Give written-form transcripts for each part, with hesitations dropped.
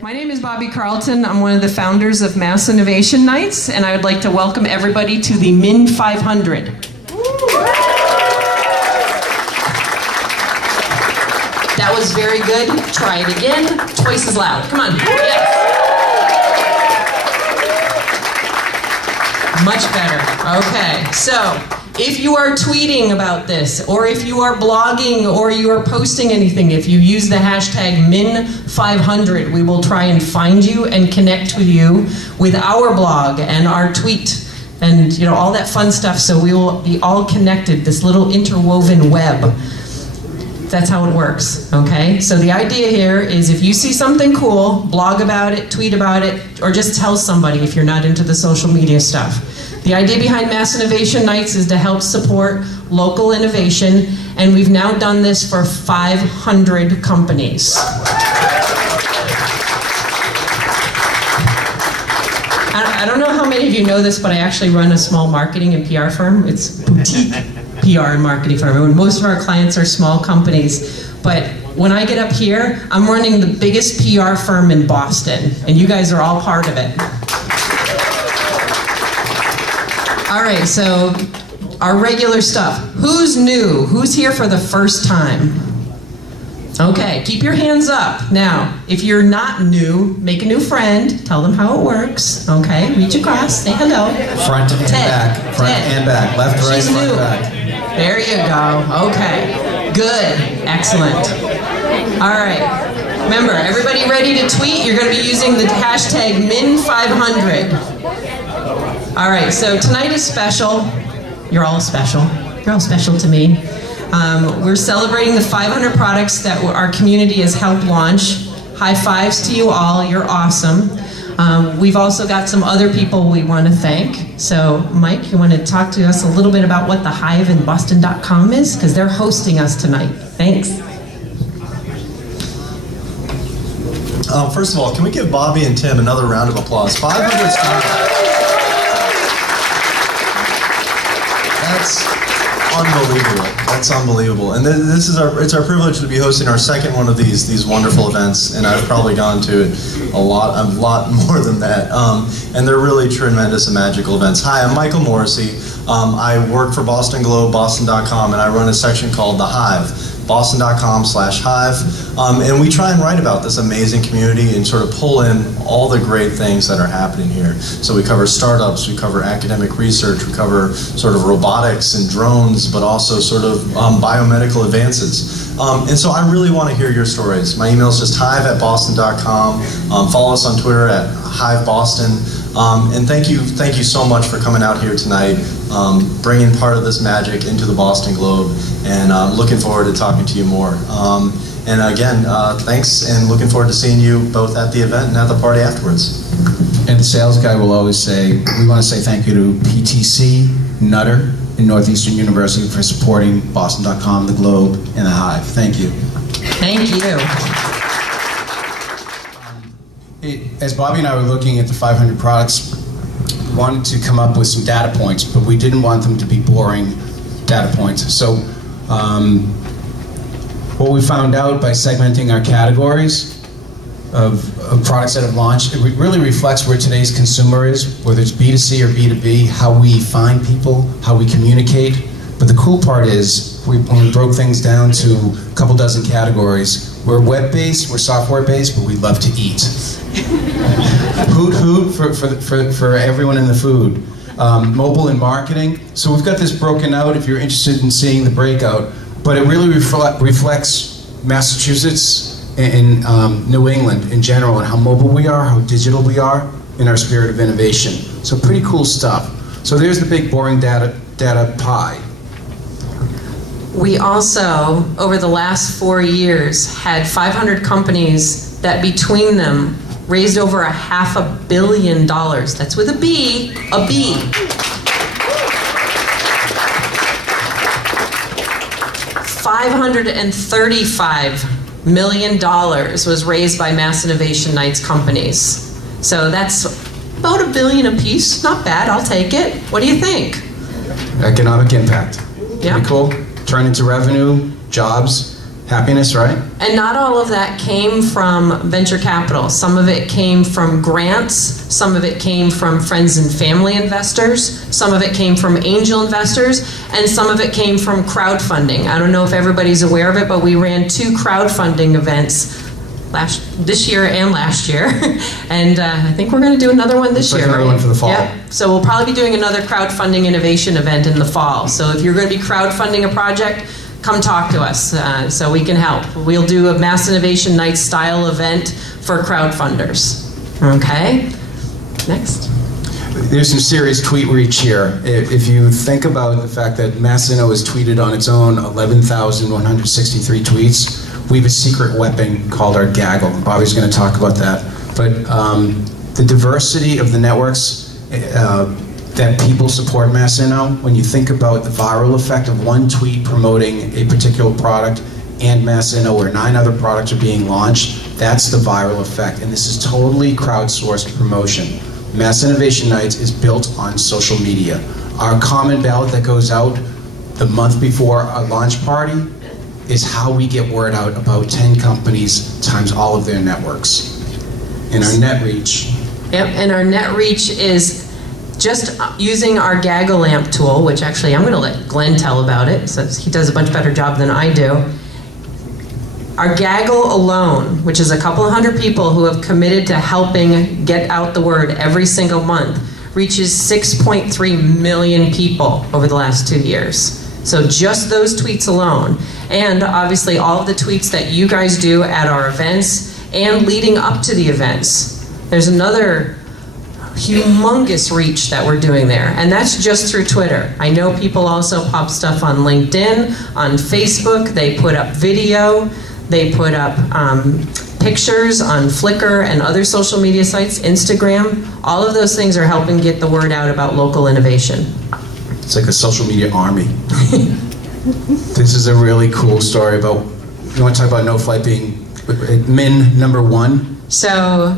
My name is Bobbie Carlton. I'm one of the founders of Mass Innovation Nights, and I would like to welcome everybody to the Min 500. That was very good. Try it again. Twice as loud. Come on. Yes. Much better. Okay. So, if you are tweeting about this, or if you are blogging, or you are posting anything, if you use the hashtag Min500, we will try and find you and connect with you with our blog and our tweet and all that fun stuff, so we will be all connected, this little interwoven web. That's how it works, okay? So the idea here is if you see something cool, blog about it, tweet about it, or just tell somebody if you're not into the social media stuff. The idea behind Mass Innovation Nights is to help support local innovation, and we've now done this for 500 companies. I don't know how many of you know this, but I actually run a small marketing and PR firm. It's a boutique PR and marketing firm. And most of our clients are small companies. But when I get up here, I'm running the biggest PR firm in Boston, and you guys are all part of it. All right, so our regular stuff. Who's new? Who's here for the first time? Okay, keep your hands up. Now, if you're not new, make a new friend. Tell them how it works. Okay, reach across, say hello. Front and back. Front and back. Left, right, She's front, new. back. There you go. Okay, good. Excellent. All right. Remember, everybody ready to tweet? You're going to be using the hashtag Min500. All right, so tonight is special. You're all special. You're all special to me. We're celebrating the 500 products that our community has helped launch. High fives to you all. You're awesome. We've also got some other people we want to thank. So, Mike, you want to talk to us a little bit about what the Hive and Boston.com is? Because they're hosting us tonight. Thanks. First of all, can we give Bobbie and Tim another round of applause? 500 stars. That's unbelievable. That's unbelievable. And this is it's our privilege to be hosting our second one of these wonderful events, and I've probably gone to a lot more than that. And they're really tremendous and magical events. Hi, I'm Michael Morrissey. I work for Boston Globe, Boston.com, and I run a section called The Hive. Boston.com/Hive, and we try and write about this amazing community and sort of pull in all the great things that are happening here. So we cover startups, we cover academic research, we cover sort of robotics and drones, but also sort of biomedical advances. And so I really want to hear your stories. My email is just hive@boston.com. Follow us on Twitter at HiveBoston. And thank you so much for coming out here tonight, bringing part of this magic into the Boston Globe, and looking forward to talking to you more. And again, thanks, and looking forward to seeing you both at the event and at the party afterwards. And the sales guy will always say, we want to say thank you to PTC, Nutter, and Northeastern University for supporting Boston.com, the Globe, and the Hive. Thank you. Thank you. As Bobbie and I were looking at the 500 products, we wanted to come up with some data points, but we didn't want them to be boring data points. So what we found out by segmenting our categories of products that have launched, it really reflects where today's consumer is, whether it's B2C or B2B, how we find people, how we communicate. But the cool part is, when we broke things down to a couple dozen categories, we're web-based, we're software-based, but we love to eat. Hoot for everyone in the food. Mobile and marketing. So we've got this broken out if you're interested in seeing the breakout, but it really reflects Massachusetts and New England in general, and how mobile we are, how digital we are, in our spirit of innovation. So pretty cool stuff. So there's the big boring data pie. We also, over the last 4 years, had 500 companies that between them raised over $500 million. That's with a B, a B. $535 million was raised by Mass Innovation Nights companies. So that's about $1 billion a piece. Not bad, I'll take it. What do you think? Economic impact. Yeah. Pretty cool. Turn into revenue, jobs, Happiness, right? And not all of that came from venture capital. Some of it came from grants, some of it came from friends and family investors, some of it came from angel investors, and some of it came from crowdfunding. I don't know if everybody's aware of it, but we ran 2 crowdfunding events this year and last year. And I think we're going to do another one this year. Another one for the fall. Yeah. So we'll probably be doing another crowdfunding innovation event in the fall. So if you're going to be crowdfunding a project, come talk to us so we can help. We'll do a Mass Innovation Night style event for crowdfunders. Okay? Next. There's some serious tweet reach here. If you think about the fact that Massino has tweeted on its own 11,163 tweets, we have a secret weapon called our gaggle. Bobbie's going to talk about that. But the diversity of the networks that people support Massino, when you think about the viral effect of one tweet promoting a particular product and Massino, where 9 other products are being launched, that's the viral effect. And this is totally crowdsourced promotion. Mass Innovation Nights is built on social media. Our common ballot that goes out the month before our launch party is how we get word out about 10 companies times all of their networks. And our net reach. Yep, and our net reach is just using our Gaggle Lamp tool, which actually I'm going to let Glenn tell about it, since he does a much better job than I do. Our Gaggle alone, which is a couple hundred people who have committed to helping get out the word every single month, reaches 6.3 million people over the last 2 years. So just those tweets alone. And obviously all of the tweets that you guys do at our events and leading up to the events. There's another humongous reach that we're doing there, and that's just through Twitter. I know people also pop stuff on LinkedIn, on Facebook, they put up video, they put up pictures on Flickr and other social media sites, Instagram. All of those things are helping get the word out about local innovation. It's like a social media army. This is a really cool story about, you want to talk about NoFlight being min #1? So,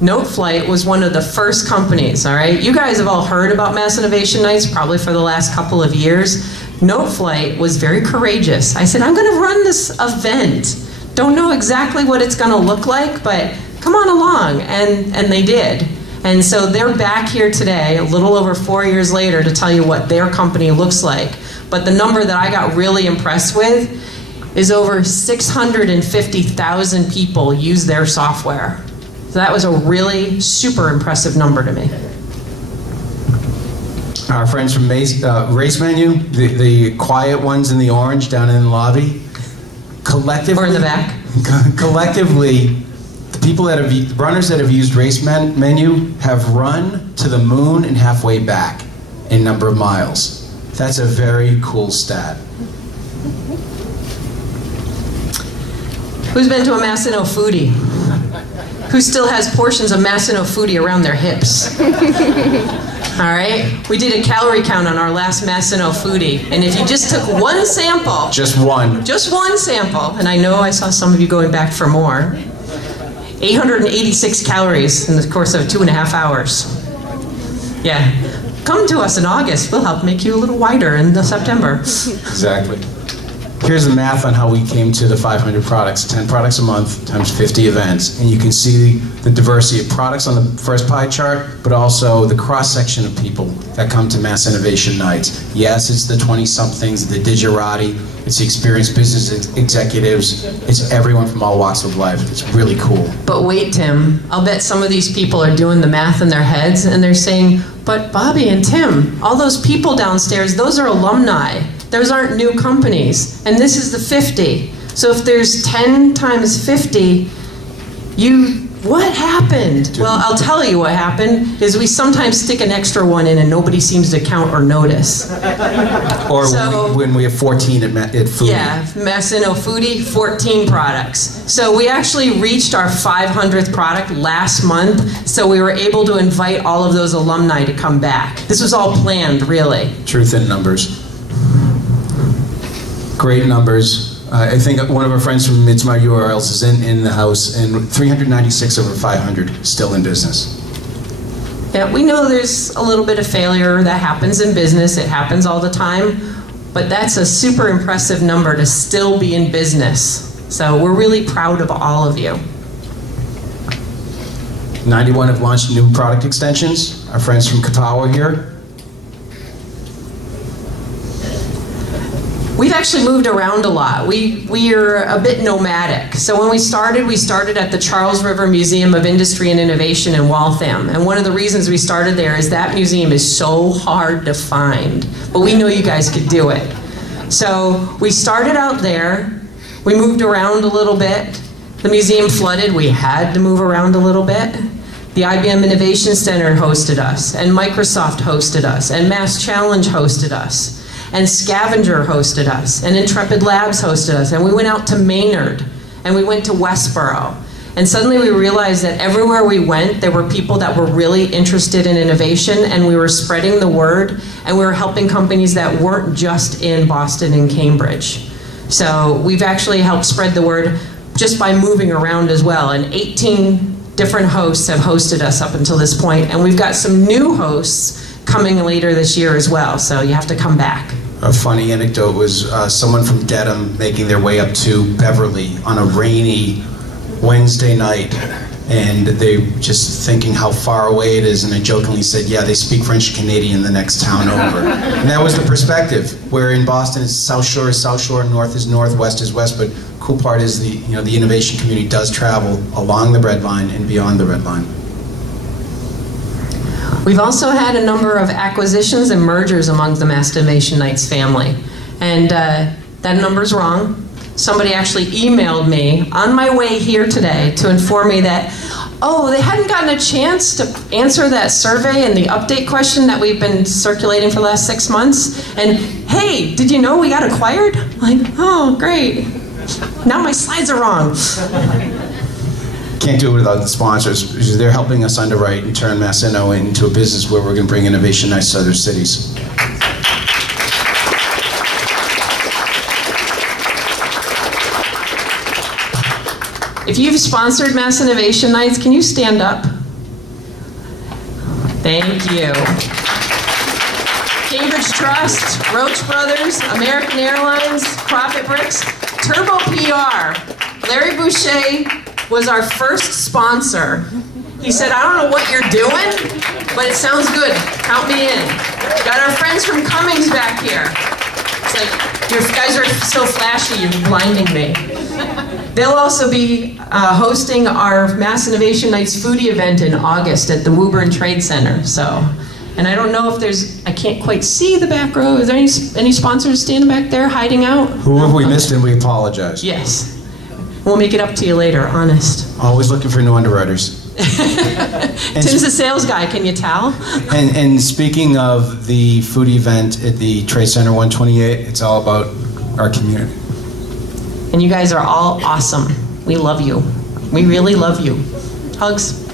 NoteFlight was one of the first companies, all right? You guys have all heard about Mass Innovation Nights probably for the last couple of years. NoteFlight was very courageous. I said, I'm going to run this event. Don't know exactly what it's going to look like, but come on along. And they did. And so they're back here today, a little over 4 years later, to tell you what their company looks like. But the number that I got really impressed with is over 650,000 people use their software. So that was a really super impressive number to me. Our friends from Race Menu, the quiet ones in the orange down in the lobby, collectively, Or in the back. collectively, the people that have, the runners that have used Race Menu have run to the moon and halfway back in number of miles. That's a very cool stat. Who's been to a Massino foodie? Who still has portions of Massino foodie around their hips? All right, we did a calorie count on our last Massino foodie, and if you just took one sample, just one sample, and I know I saw some of you going back for more, 886 calories in the course of 2.5 hours. Yeah, come to us in August. We'll help make you a little wider in September. Exactly. Here's the math on how we came to the 500 products. 10 products a month times 50 events. And you can see the diversity of products on the first pie chart, but also the cross-section of people that come to Mass Innovation Nights. Yes, it's the 20-somethings, the digerati, it's the experienced business executives, it's everyone from all walks of life. It's really cool. But wait, Tim, I'll bet some of these people are doing the math in their heads and they're saying, but Bobbie and Tim, all those people downstairs, those are alumni. Those aren't new companies, and this is the 50. So if there's 10 times 50, what happened? Well, I'll tell you what happened, is we sometimes stick an extra one in and nobody seems to count or notice. Or so, when we have 14 at Foodie. Yeah, Massino Foodie, 14 products. So we actually reached our 500th product last month, so we were able to invite all of those alumni to come back. This was all planned, really. Truth in numbers. Great numbers. I think one of our friends from It's My URLs is in the house, and 396 over 500 still in business. Yeah, we know there's a little bit of failure that happens in business. It happens all the time, but that's a super impressive number to still be in business. So we're really proud of all of you. 91 have launched new product extensions. Our friends from Katawa here. We've actually moved around a lot. We are a bit nomadic. So when we started at the Charles River Museum of Industry and Innovation in Waltham. And one of the reasons we started there is that museum is so hard to find. But we know you guys could do it. So we started out there. We moved around a little bit. The museum flooded. We had to move around a little bit. The IBM Innovation Center hosted us, and Microsoft hosted us, and Mass Challenge hosted us, and Scavenger hosted us, and Intrepid Labs hosted us, and we went out to Maynard, and we went to Westboro. And suddenly we realized that everywhere we went, there were people that were really interested in innovation, and we were spreading the word, and we were helping companies that weren't just in Boston and Cambridge. So we've actually helped spread the word just by moving around as well, and 18 different hosts have hosted us up until this point, and we've got some new hosts coming later this year as well, so you have to come back. A funny anecdote was someone from Dedham making their way up to Beverly on a rainy Wednesday night, and they just thinking how far away it is, and I jokingly said, yeah, they speak French Canadian the next town over. And that was the perspective, where in Boston it's South Shore is South Shore, North is North, West is West, but cool part is the innovation community does travel along the red line and beyond the red line. We've also had a number of acquisitions and mergers among the Mass Innovation Nights family, and that number's wrong. Somebody actually emailed me on my way here today to inform me that, oh, they hadn't gotten a chance to answer that survey and the update question that we've been circulating for the last 6 months, and hey, did you know we got acquired? I'm like, oh, great. Now my slides are wrong. Can't do it without the sponsors, because they're helping us underwrite and turn Mass Inno into a business where we're going to bring innovation nice to other cities. If you've sponsored Mass Innovation Nights, can you stand up? Thank you. Cambridge Trust, Roach Brothers, American Airlines, Profit Bricks, Turbo PR. Larry Boucher was our first sponsor. He said, I don't know what you're doing, but it sounds good. Count me in. Got our friends from Cummings back here. It's like, you guys are so flashy, you're blinding me. They'll also be hosting our Mass Innovation Nights foodie event in August at the Woburn Trade Center. So, and I don't know if there's, I can't quite see the back row. Is there any sponsors standing back there hiding out? Who have we missed, and we apologize. Yes. We'll make it up to you later, honest. Always looking for new underwriters. Tim's the sales guy, can you tell? And speaking of the foodie event at the Trade Center 128, it's all about our community. And you guys are all awesome. We love you. We really love you. Hugs.